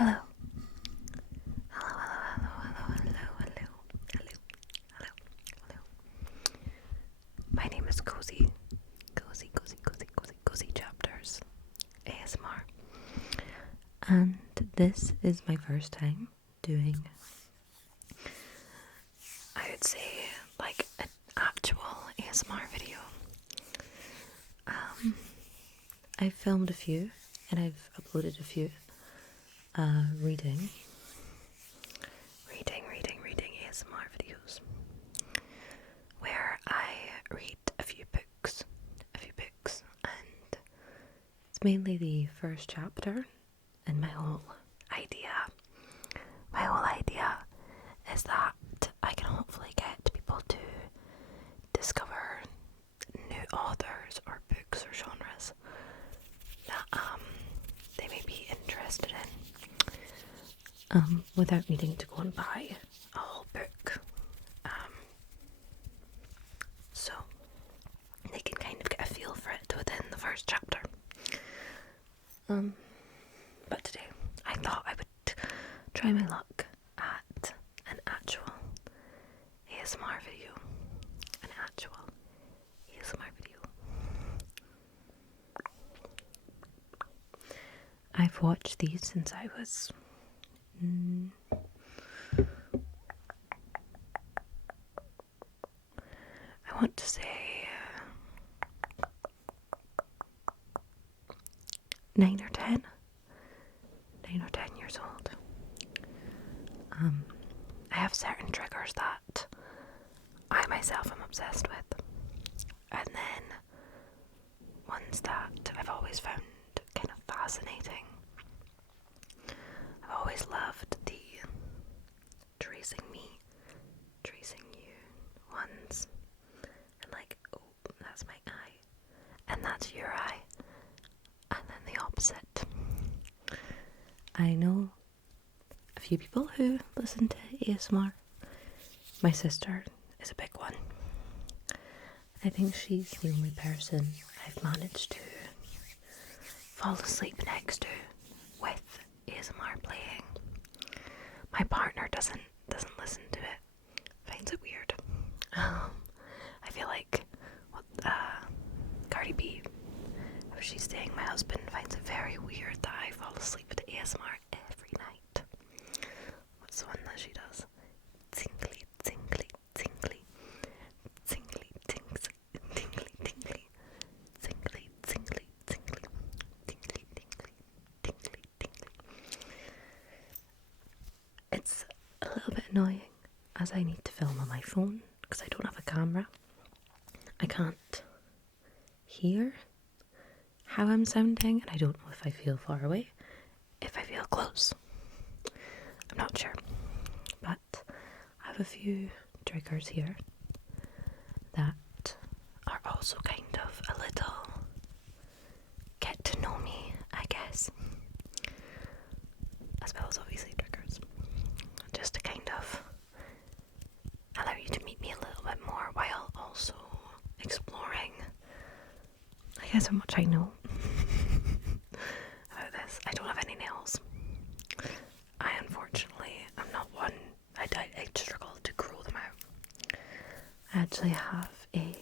Hello. Hello, hello, hello, hello, hello, hello, hello, hello. My name is Cozy Chapters ASMR. And this is my first time doing, I would say, like an actual ASMR video. I've filmed a few and I've uploaded a few reading ASMR videos where I read a few books, and it's mainly the first chapter. And my whole idea is that I can hopefully get people to discover new authors or books or genres that they may be interested in, without needing to go and buy a whole book, so they can kind of get a feel for it within the first chapter. But today I thought I would try my luck at an actual ASMR video. I've watched these since I was I want to say 9 or 10 years old. I have certain triggers that I myself am obsessed with, and then ones that I've always found kind of fascinating. I've always loved the tracing me, tracing you ones, and like, oh, that's my eye, and that's your eye, and then the opposite. I know a few people who listen to ASMR. My sister is a big one. I think she's the only person I've managed to fall asleep next to with ASMR playing. My partner doesn't listen to it, finds it weird. I feel like Cardi B, if she's saying my husband finds it very weird that I fall asleep to ASMR every night. What's the one that she does? Tingly, tingly, tingly, tingly, tingly, tingly, tingly, tingly, tingly, tingly, tingly, tingly, tingly, tingly. It's a little bit annoying as I need to film on my phone because I don't have a camera. I can't hear how I'm sounding, and I don't know if I feel far away, if I feel close. I'm not sure, but I have a few triggers here that are also kind of a little get to know me, I guess, as well as obviously triggers, just to kind of allow you to meet me a little bit more while also exploring, I guess, how much I know about this. I don't have any nails. I unfortunately am not one. I struggle to grow them out. I actually have a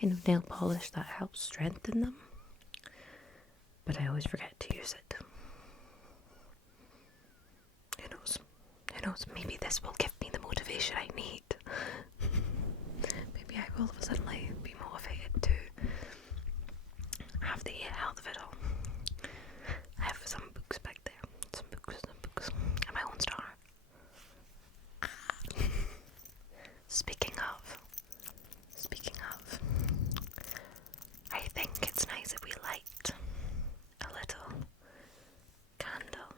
kind of nail polish that helps strengthen them, but I always forget to use it. Who knows, maybe this will give me the motivation I need. Maybe I will suddenly be motivated to have the health of it all. I have some books back there. Some books. And my own star. Speaking of, I think it's nice if we light a little candle.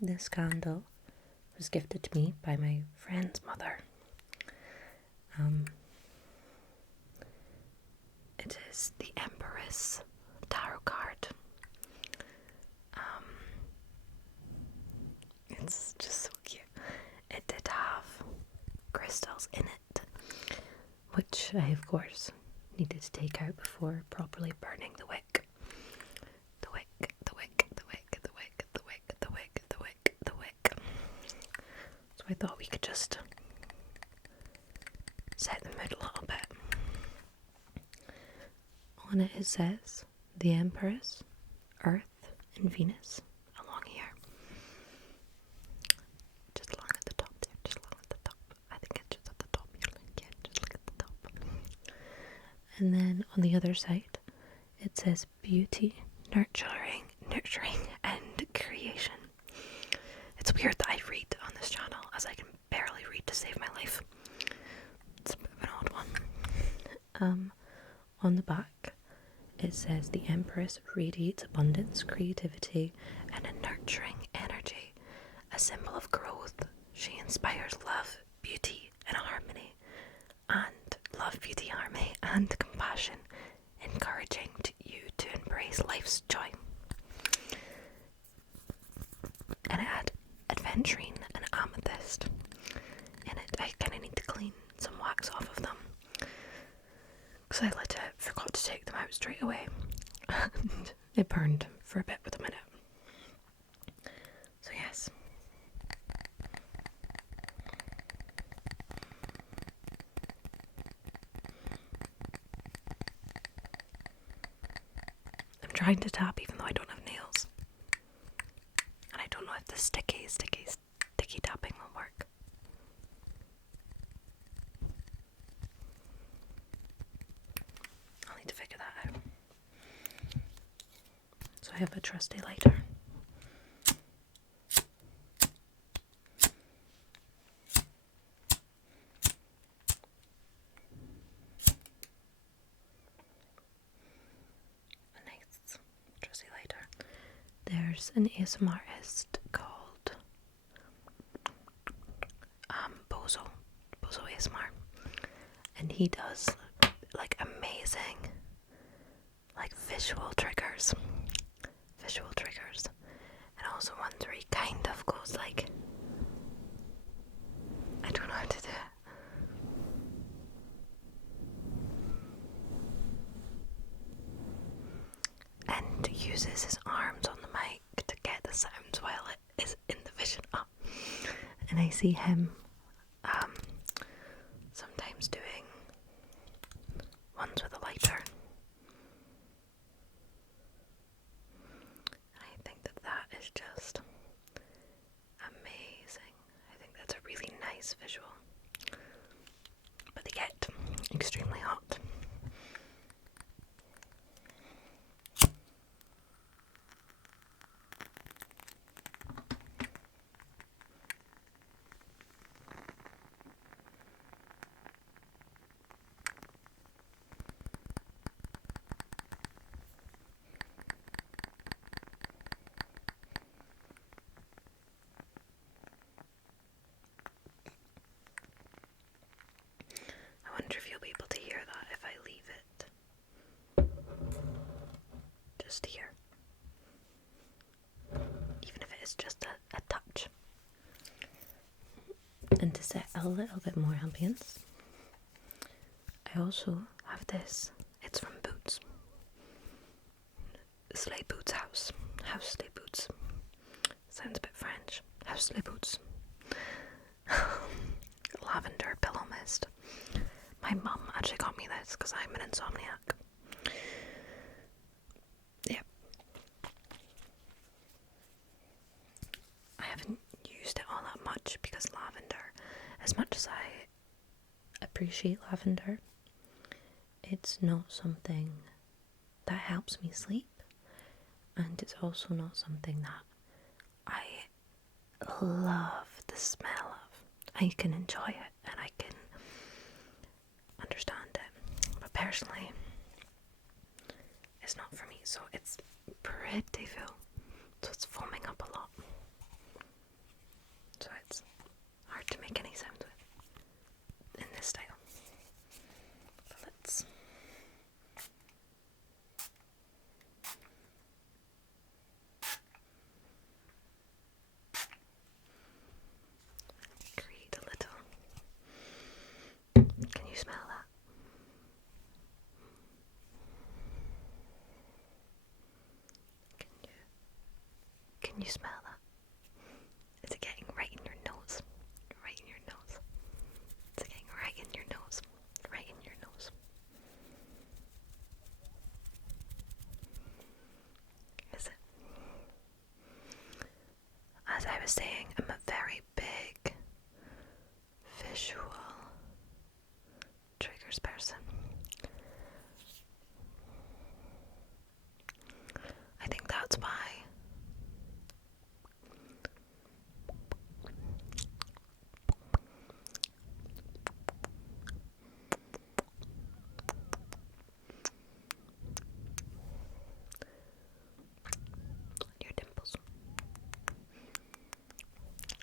This candle was gifted to me by my friend's mother. It is the Empress tarot card. It's just so cute. It did have crystals in it, which I of course needed to take out before properly burning the wick. The wick, the wick, the wick, the wick, the wick, the wick, the wick, the wick. So I thought we could just set the mood a little bit. On it says the Empress, Earth and Venus along here. Just along at the top there, just along at the top. I think it's just at the top. Yeah, just look at the top. And then on the other side, it says beauty, nurturing and creation. It's weird that I read on this channel as I can barely read to save my life. It's a bit of an odd one. On the back, it says the Empress radiates abundance, creativity, and a nurturing energy. A symbol of growth, she inspires love, beauty, and harmony. And love, beauty, harmony, and compassion, encouraging you to embrace life's joy. And it had adventurine and amethyst in it. I kind of need to clean some wax off of them because I forgot to take them out straight away, and it burned for a bit with a minute. So yes. I'm trying to tap even though I don't have nails. And I don't know if the sticky tapping will work. I'll need to figure that out. So I have a trusty lighter. A nice trusty lighter. There's an ASMR artist called Bozo ASMR, and he does like amazing like visual triggers, and also ones where he kind of goes like, I don't know how to do it, and uses his arms on the mic to get the sounds while it is in the vision up. And I see him sometimes doing ones with a lighter. And I think that is just amazing. I think that's a really nice visual. But they get extremely hot. I wonder if you'll be able to hear that if I leave it just here, even if it is just a touch. And to set a little bit more ambience, I also have this. It's from Boots. Sleigh Boots House Sleigh Boots. Sounds a bit French. House Sleigh Boots. Lavender pillow mist. My mum actually got me this because I'm an insomniac. Yeah. I haven't used it all that much because lavender, as much as I appreciate lavender, it's not something that helps me sleep, and it's also not something that I love the smell of. I can enjoy it and I can understand it, but personally it's not for me. So it's pretty full, so it's foaming up a lot, so it's hard to make any sound with in this style. But let's create a little. Can you smell that? Can you smell that? Is it getting right in your nose? Right in your nose. Is it getting right in your nose? Right in your nose. Is it? As I was saying, I'm a very big visual triggers person. I think that's why your dimples.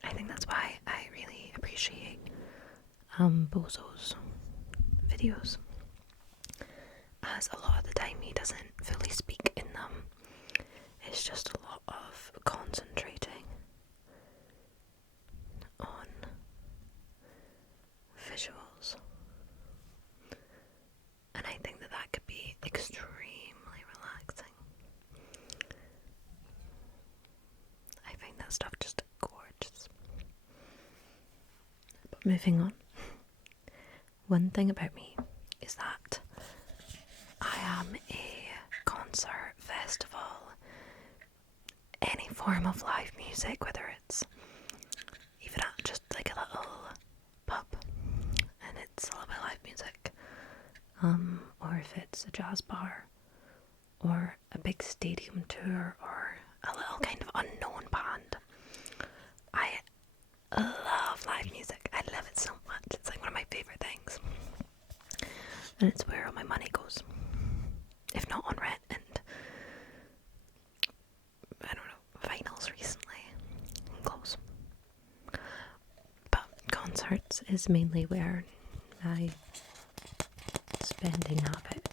I think that's why I really appreciate Bozo's videos, as a lot of the time he doesn't fully speak in them. It's just a lot of concentrating on visuals, and I think that could be extremely relaxing. I find that stuff just gorgeous. But moving on, one thing about me is that I am a concert, festival, any form of live music, whether it's even at just like a little pub and it's a little bit of live music, or if it's a jazz bar or a big stadium tour or a little kind of unknown band. I love live music. I love it so much. It's like one of my favourite things. And it's where all my money goes. If not on rent and, I don't know, vinyls recently. Clothes. But concerts is mainly where my spending habit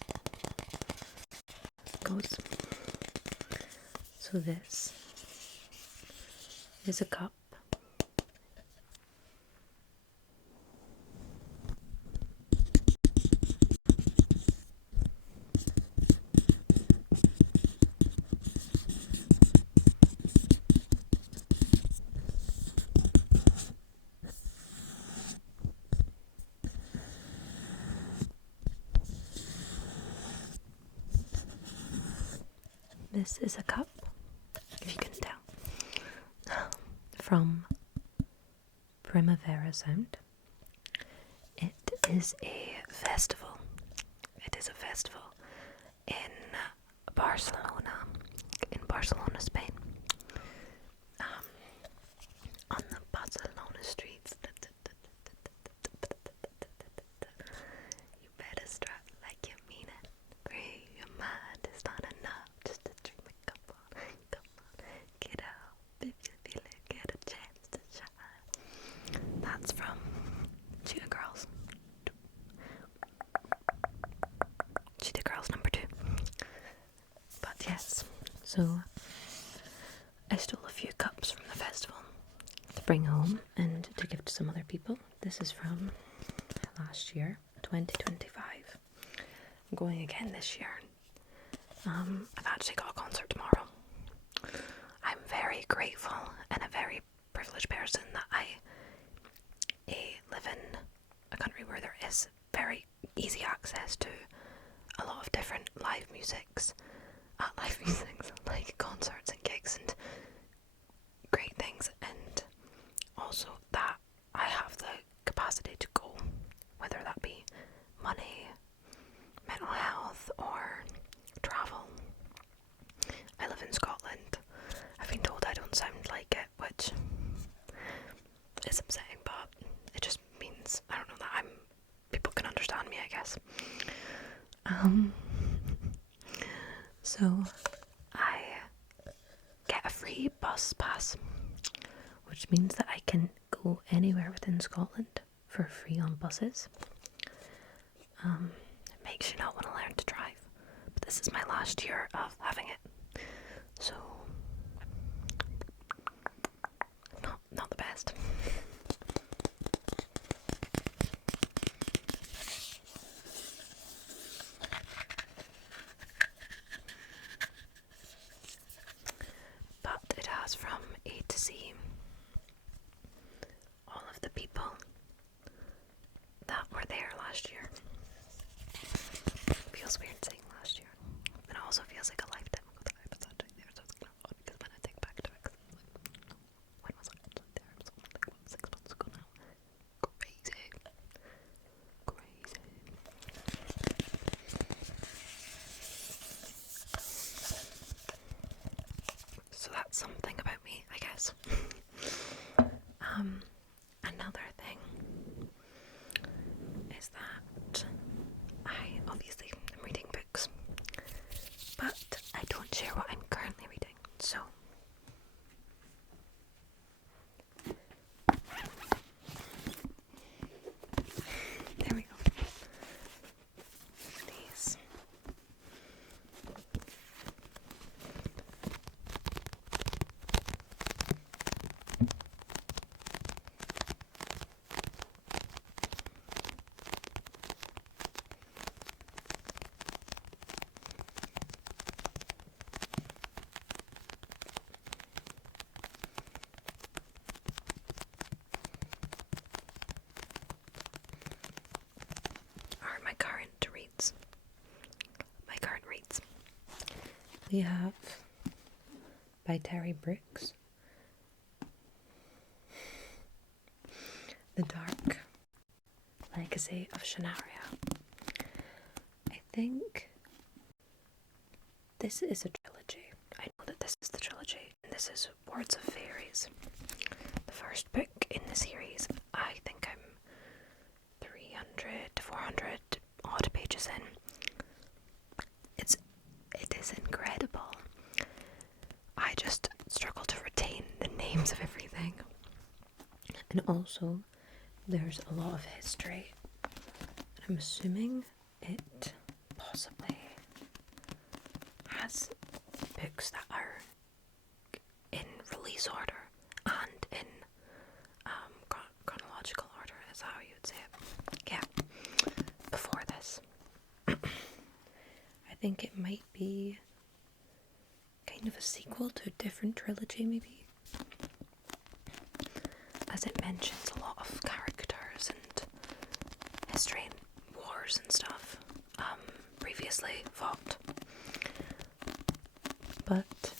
goes. So this is a cup. This is a cup, if you can tell, from Primavera Sound. It is a festival. It is a festival in Barcelona, Spain. On the Barcelona streets. You better strut like you mean it. Free your mind, it's not enough just to drink the cup on. Come on, get up if you feel it, get a chance to shine. That's from Cheetah Girls. Cheetah Girls number 2. But yes, so I stole a few cups from the festival to bring home and to give to some other people. This is from last year, 2025. I'm going again this year. I've actually got a concert tomorrow. I'm very grateful and a very privileged person that I live in a country where there is very easy access to a lot of different live musics, like concerts and gigs and great things, and also that I have the capacity to go, whether that be money, mental health, or travel. I live in Scotland. I've been told I don't sound like it, which is upsetting, but it just means, I don't know, that people can understand me, I guess. So I get a free bus pass, which means that I can go anywhere within Scotland for free on buses. It makes you not want to learn to drive, but this is my last year of having it, so not the best. But it has from reads. My current reads. We have, by Terry Brooks, The Dark Legacy of Shanaria. I think this is a trilogy. I know that this is the trilogy, and this is Words of Fairies. The first book in the series. I think I'm 300 to 400 odd pages in. It is incredible. I just struggle to retain the names of everything. And also, there's a lot of history. I'm assuming it possibly has books that are in release order and in chronological order, is how you would say it. Yeah, before this. I think it might be kind of a sequel to a different trilogy, maybe. As it mentions a lot of characters and history and wars and stuff previously fought. But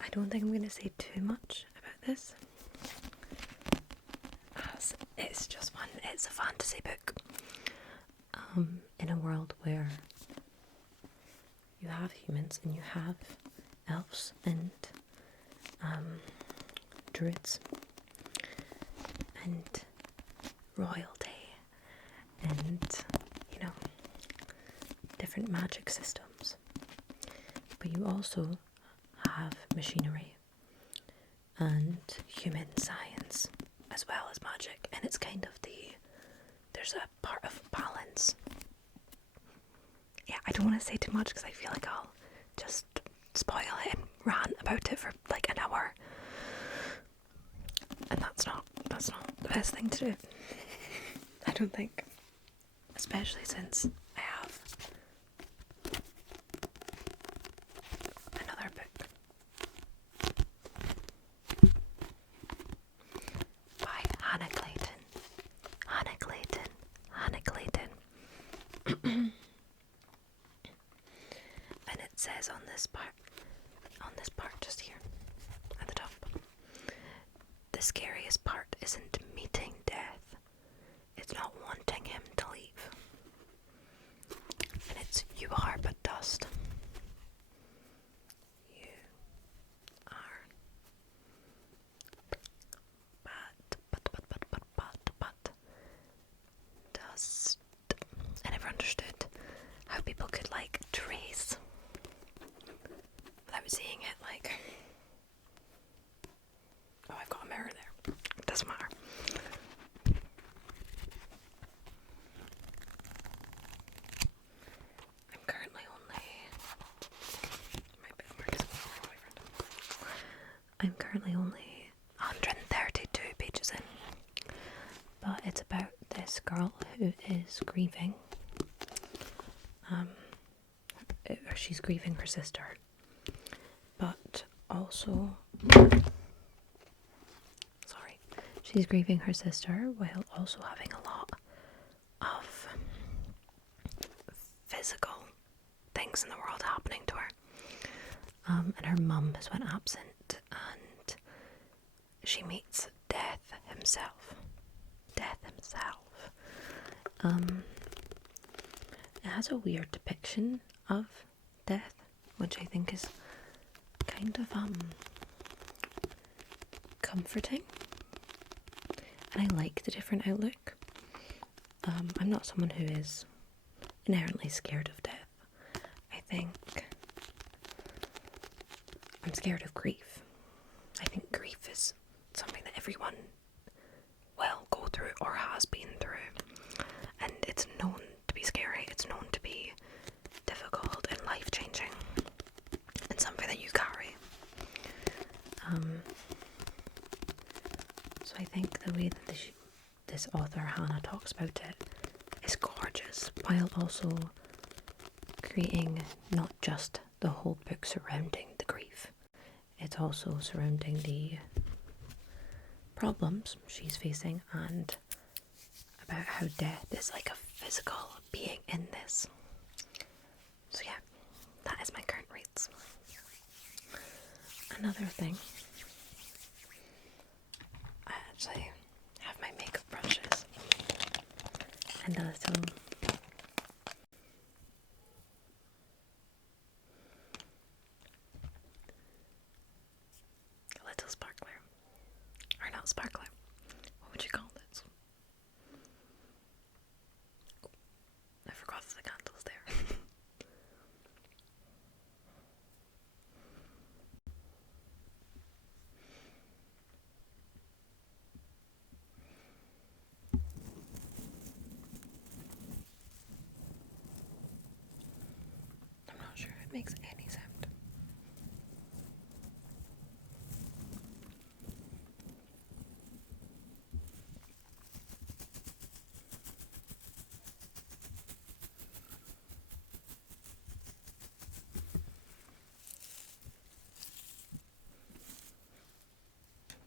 I don't think I'm going to say too much about this, as it's just fun. It's a fantasy book in a world where you have humans and you have elves and druids and royalty and, you know, different magic systems. But you also have machinery and human science as well as magic, and it's kind of there's a part of balance. Yeah, I don't want to say too much because I feel like I'll just spoil it and rant about it for like an hour, and that's not the best thing to do. I don't think, especially since I have another book by Hannah Clayton. And it says on this part just here at the top, the scariest part isn't meeting death, it's not wanting him to leave. And it's, you are but dust. You are but dust. I never understood how people could like trace without seeing it. Like, oh, I've got a mirror there. It doesn't matter. I'm currently only I'm currently only 132 pages in, but it's about this girl who is grieving. She's grieving her sister, but also, she's grieving her sister while also having a lot of physical things in the world happening to her. And her mum has went absent, and she meets Death himself. It has a weird depiction of death, which I think is kind of comforting, and I like the different outlook. I'm not someone who is inherently scared of death. I think I'm scared of grief. I think grief is something that everyone will go through or has been through, and it's known to be scary, it's known to be difficult and life-changing, and something that you carry. So I think the way that this author, Hannah, talks about it is gorgeous, while also creating not just the whole book surrounding the grief, it's also surrounding the problems she's facing and a about how death is like a physical being in this. So yeah, that is my current reads. Another thing, I actually have my makeup brushes and a little sparkler. Or not sparkler. What would you call this? Oh, I forgot the candles there. I'm not sure if it makes any sound.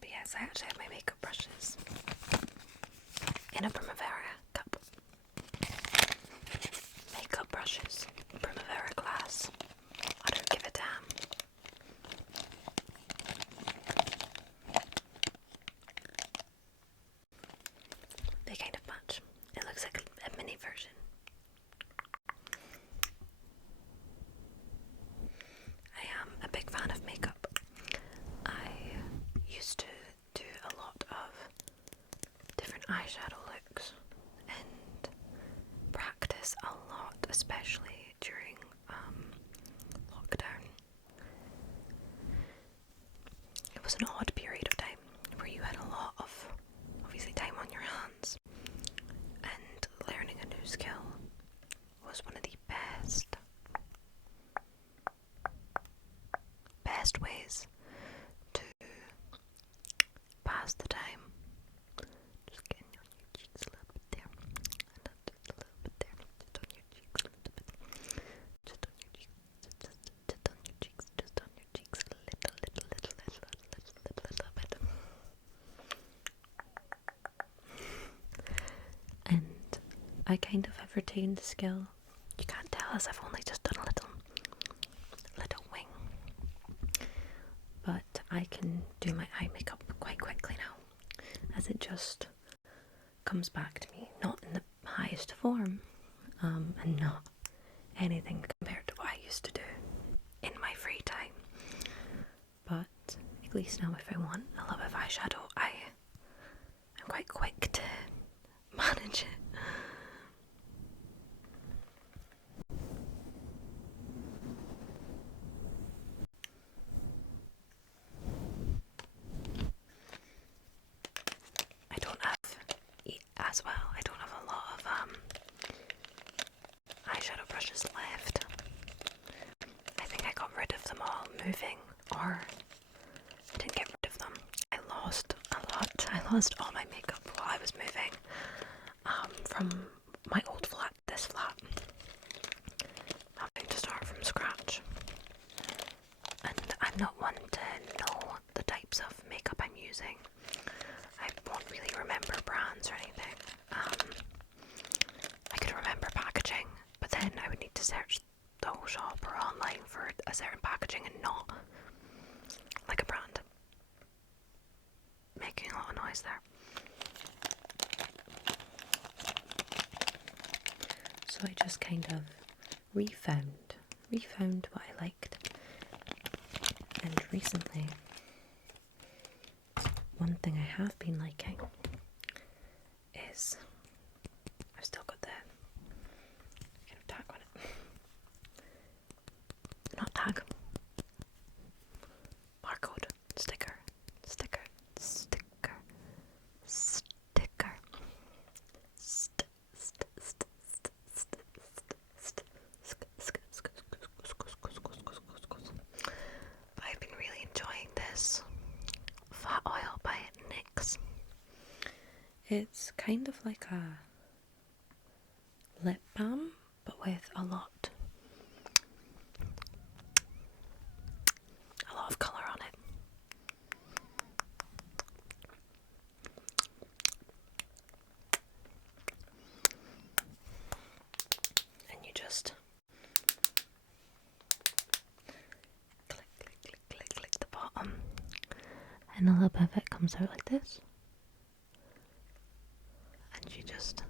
But yes, I actually have my makeup brushes in a Primavera cup. Makeup brushes, Primavera glass. I don't give a damn. They kind of match. It looks like a mini version. I am a big fan of makeup. I used to do a lot of different eyeshadow looks and practice a lot, especially during lockdown. It was an odd period of time where you had a lot of, obviously, time on your hands, and learning a new skill was one of the best ways to pass the time. Just getting on your cheeks a little bit there, and just a little bit there, just on your cheeks a little bit, just on your cheeks, just on your cheeks, just on your cheeks a little bit. And I kind of have retained the skill. You can't tell as I've only just done a little wing. But I can do my eye makeup quite quickly now, as it just comes back to me, not in the highest form, and not anything compared to what I used to do in my free time. But at least now, if I want a little bit of eyeshadow, I'm quite quick to manage it. As well, I don't have a lot of eyeshadow brushes left. I think I got rid of them all moving, or I didn't get rid of them. I lost a lot. I lost all my makeup while I was moving from my old flat to this flat, having to start from scratch. And I'm not one to know the types of makeup I'm using. I won't really remember brands or anything. I could remember packaging, but then I would need to search the whole shop or online for a certain packaging and not like a brand. Making a lot of noise there. So I just kind of refound what I liked. And recently, one thing I have been liking is, I've still got the kind of tag on it. Not tag. Barcode. Sticker. I've been really enjoying this fat oil by NYX. It's kind of like a lip balm, but with a lot of colour on it. and a little bit of it comes out like this. And you just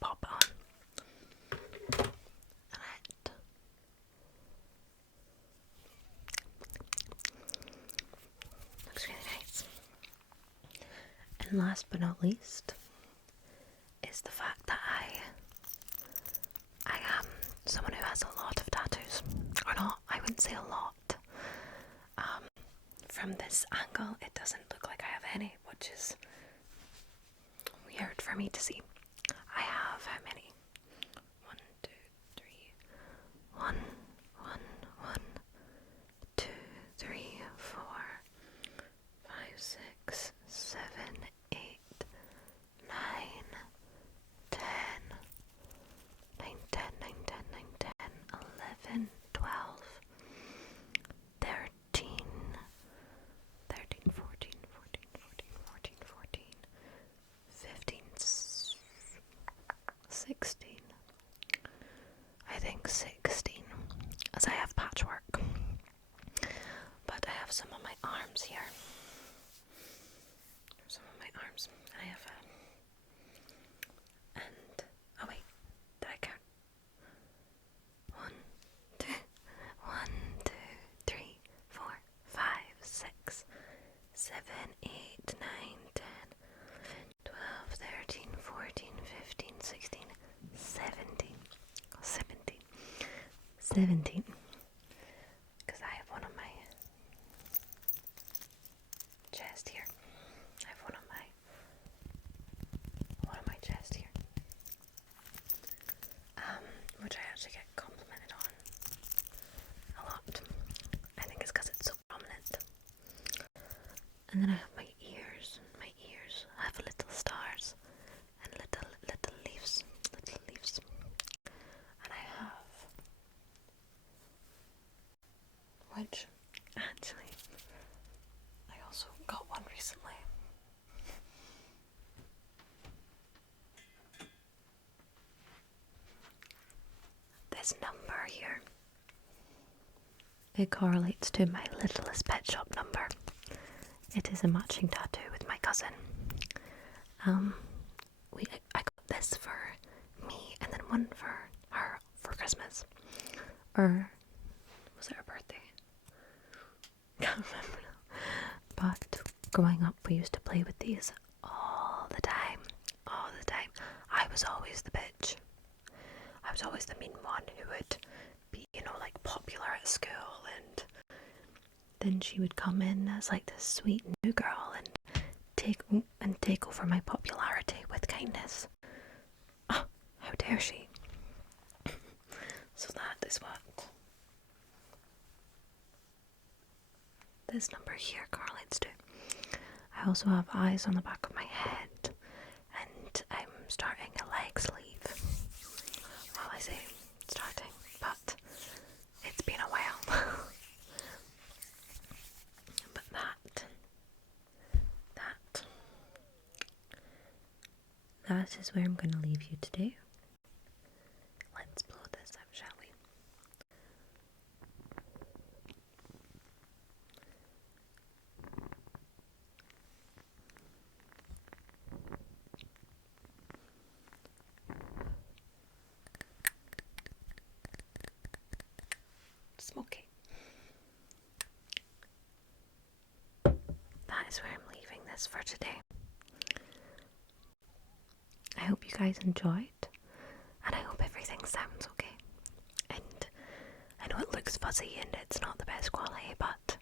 pop it on. And it looks really nice. And last but not least is the fact that I am someone who has a lot of tattoos. Or not, I wouldn't say a lot. From this angle, it doesn't look like I have any, which is weird for me to see. I have how many? 1, 2, 3. 1, 2, 3, 4, 5, 6, 7, 8, 9, 10, 9, 10, 9, 10, 9, 10, 11, 12, 13, 13, 14, 14, 14, 14, 14, 15, 16. I think 16, as I have patchwork. But I have some on my arms here. Some on my arms. I have and oh wait, did I count? 1, 2, 1, 2, 3, 4, 5, 6, 7, 8, 9, 10, 12, 13, 14, 15, 16, 17. 17. Because I have one on my chest here. I have one on my chest here. Which I actually get complimented on a lot. I think it's because it's so prominent. And then I have my ears. My ears have little stars and little leaves. And I have, which actually I also got one recently. This number here, it correlates to my Littlest Pet Shop number. It is a matching tattoo with my cousin. I got this for me and then one for her for Christmas. Or was it her birthday? Can't remember now. But growing up, we used to play with these all the time. I was always the bitch. I was always the mean one who would be, like popular at school, and then she would come in as like this sweet new girl and take over my popularity with kindness. Oh, how dare she? So that is what this number here correlates to. I also have eyes on the back of my head, and I'm starting a leg sleeve. Well, I say starting, but it's been a while. But that is where I'm going to leave you today. Let's blow this out, shall we? Smoky. That is where I'm leaving this for today. I hope you guys enjoyed, and I hope everything sounds okay. And I know it looks fuzzy and it's not the best quality, but